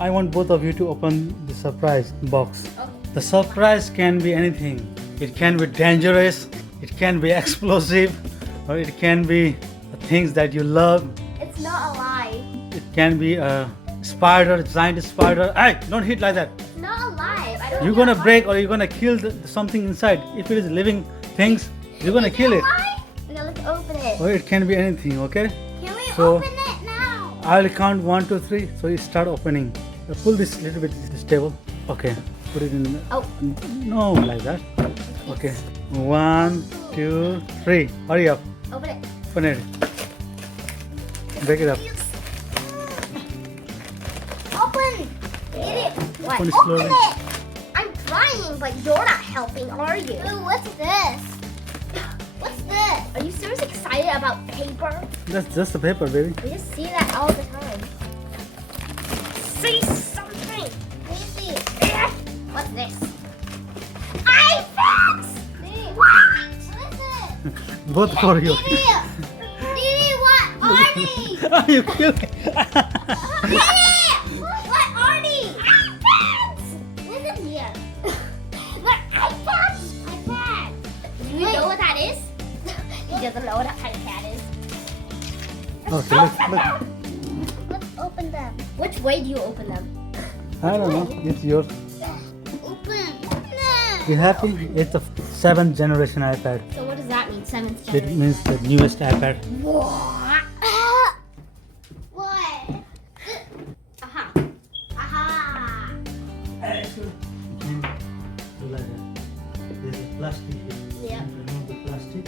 I want both of you to open the surprise box. Okay. The surprise can be anything. It can be dangerous, it can be explosive, or it can be things that you love. It's not alive. It can be a spider, giant spider. Hey, don't hit like that. It's not alive. I don't You're gonna break or you're gonna kill something inside. If it is living things, you're gonna kill it. Okay, let's open it. Or it can be anything, okay? Can we So- open it now? I'll count 1, 2, 3. So you start opening. Pull this little bit, this table. Okay. Put it in. Oh. No, like that. Okay. 1, 2, 3. Hurry up. Open it. Open it. Break it up. Open! Get it! What? Open it Open slowly. it! I'm trying, but you're not helping, are you? Ooh, what's this? What's this? Are you seriously excited about paper? That's just the paper, baby. We just see that all the time. See something! Let me see. What's this? iPads! What? What is it? Both for you. Didi! Didi, what are these? Are you kidding? Didi! What are these? iPads! Listen here. What iPads? iPads. Do you know what that is? He doesn't know what an iPad is. Okay, look. Let's open them. Which way do you open them? I don't know. It's yours. Open. You happy? It's the 7th generation iPad. So what does that mean? 7th It generation. means the newest iPad. What? What? Aha. Aha. There's a plastic here. Yeah. Remove the plastic.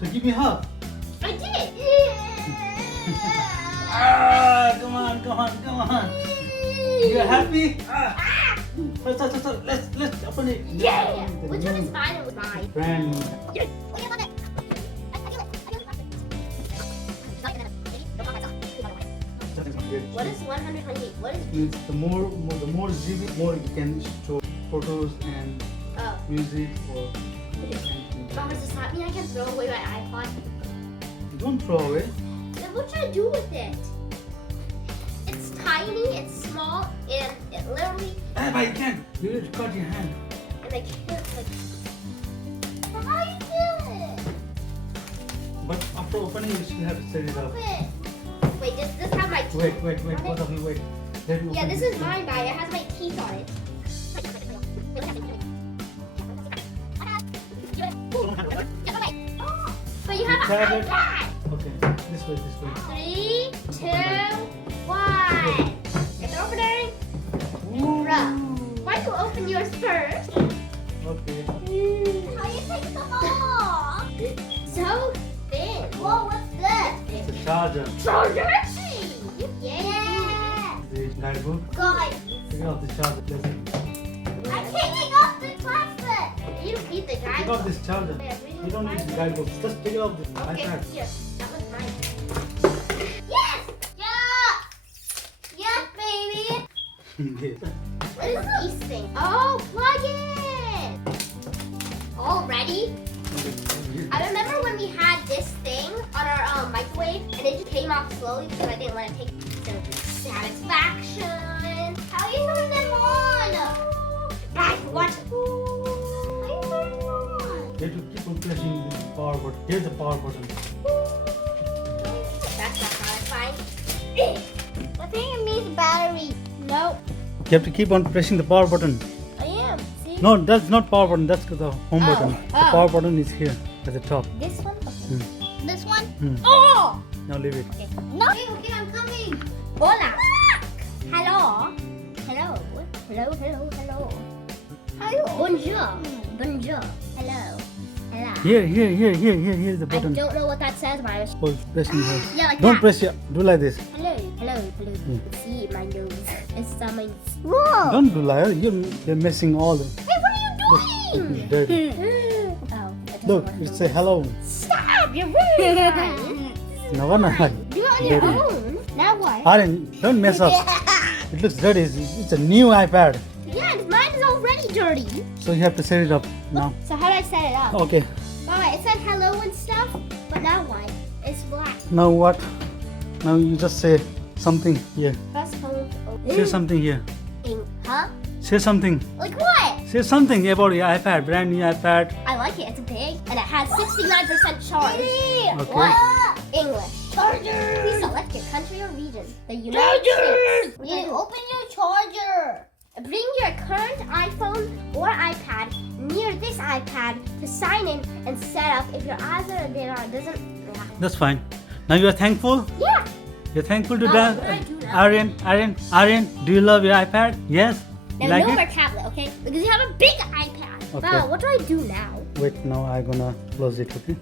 So give me a hug. I did. Ah, come on. You happy? Let's open it. Yeah. The Which one new is mine? It was mine. Brand new. What is 128? What is? Means the more GB, more you can show photos and Oh. music or anything. Mom, does this not mean I can throw away my iPod? Don't throw away. Then what should I do with it? It's tiny, it's small, and it literally, Ah, but you can. You will cut your hand. and I can't like. How do you do it? But after opening, you still have to set it up. Open. Wait, does this have my teeth? Wait. Both of you wait. Let me Yeah, open this is mine, but it has my teeth on it. But you have an tablet. iPad. Okay, this way. 3, 2, 1. It's opening. Bruh. Why do you open yours first? Okay. How do you take them off? So thin. Whoa, what's this? It's a charger. Charger? Yeah. The guidebook. Guys, Take off the charger, please. I'm taking off the plastic. You don't need the guy. Take off this charger. You don't need the guidebook. Just take it off the Okay, iPad. here. That was mine. Yes! Yeah! Yes, baby! Yes. What is these things? Oh, plug in! Already? I remember when we had this thing on our microwave and it just came off slowly because I didn't let it take satisfaction. How are you turning them on? Right, what? How are you turning them on? You have to keep on pressing the power button. Here's the power button. That's not satisfying. I think it means battery. No, You have to keep on pressing the power button. I am. See? No, that's not power button. That's the home Oh, button. The oh. power button is here at the top. This one? This one? Hmm. Oh! Now leave it. Okay. No. Okay, I'm coming. Hola. Hello. Hello. Hello. Bonjour. Bonjour. Hello. Hello. Here's the I button. don't know what that says, but I was. Hold, pressing hold. Yeah, like Don't that. press it. Do like this. Hello. See my nose. It's on my. Whoa. Don't do like that. You're messing all the. Wait, what are you doing? It's dirty. Oh. that doesn't Look, work. it say hello. Stop! You're ruining mine. No, what not? Do it on your Dirty. own. Now what? Aaron, don't mess up. It looks dirty. It's a new iPad. Yeah, mine is already dirty. So you have to set it up now. So how do I set it up? Okay. Alright, it said hello and stuff, but now what? It's black. Now what? Now you just say something here. Press home to open. Say something here. Huh? Say something. Like what? Say something about your iPad. Brand new iPad. I like it. It's big and it has 69% charge. Okay. What? English. Charger. Please select your country or region. The United States. You need to open your charger. Bring your current iPhone or iPad near this iPad to sign in and set up. If your eyes are there or doesn't. Yeah. That's fine. Now you are thankful? Yeah. You're thankful to No, that? what do I do now? Aryan, do you love your iPad? Yes? You Now like no it? more tablet, okay? Because you have a big iPad. Okay. Wow, what do I do now? Wait, now I'm gonna close it, okay?